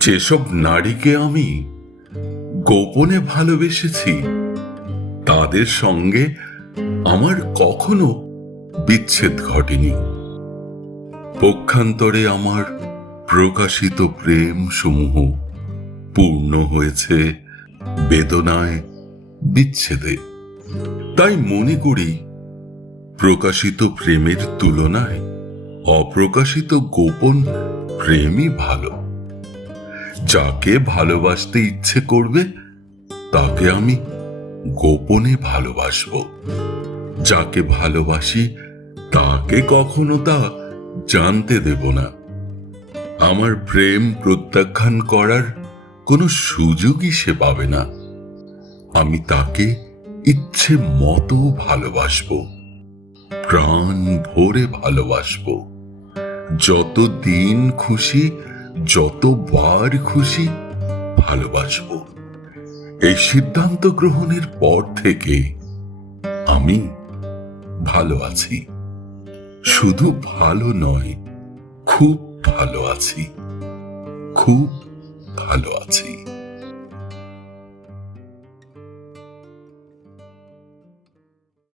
যেসব নারীকে আমি গোপনে ভালোবেসেছি তাদের সঙ্গে আমার কখনো বিচ্ছেদ ঘটেনি। পক্ষান্তরে আমার প্রকাশিত প্রেম সমূহ পূর্ণ হয়েছে বেদনায়, বিচ্ছেদে। তাই মনে করি প্রকাশিত প্রেমের তুলনায় অপ্রকাশিত গোপন প্রেমই ভালো। যাকে ভালোবাসতে ইচ্ছে করবে তাকে আমি গোপনে ভালোবাসবো। যাকে ভালোবাসি তাকে কখনো তা জানতে দেব না। আমার প্রেম প্রত্যাখ্যান করার কোনো সুযোগই সে পাবে না। আমি তাকে ইচ্ছে মতো ভালোবাসবো, প্রাণ ভরে ভালোবাসবো। যত দিন খুশি, যতবার খুশি ভালোবাসবো। এই সিদ্ধান্ত গ্রহণের পর থেকে আমি ভালো আছি। শুধু ভালো নয়, খুব ভালো আছি, খুব ভালো আছি।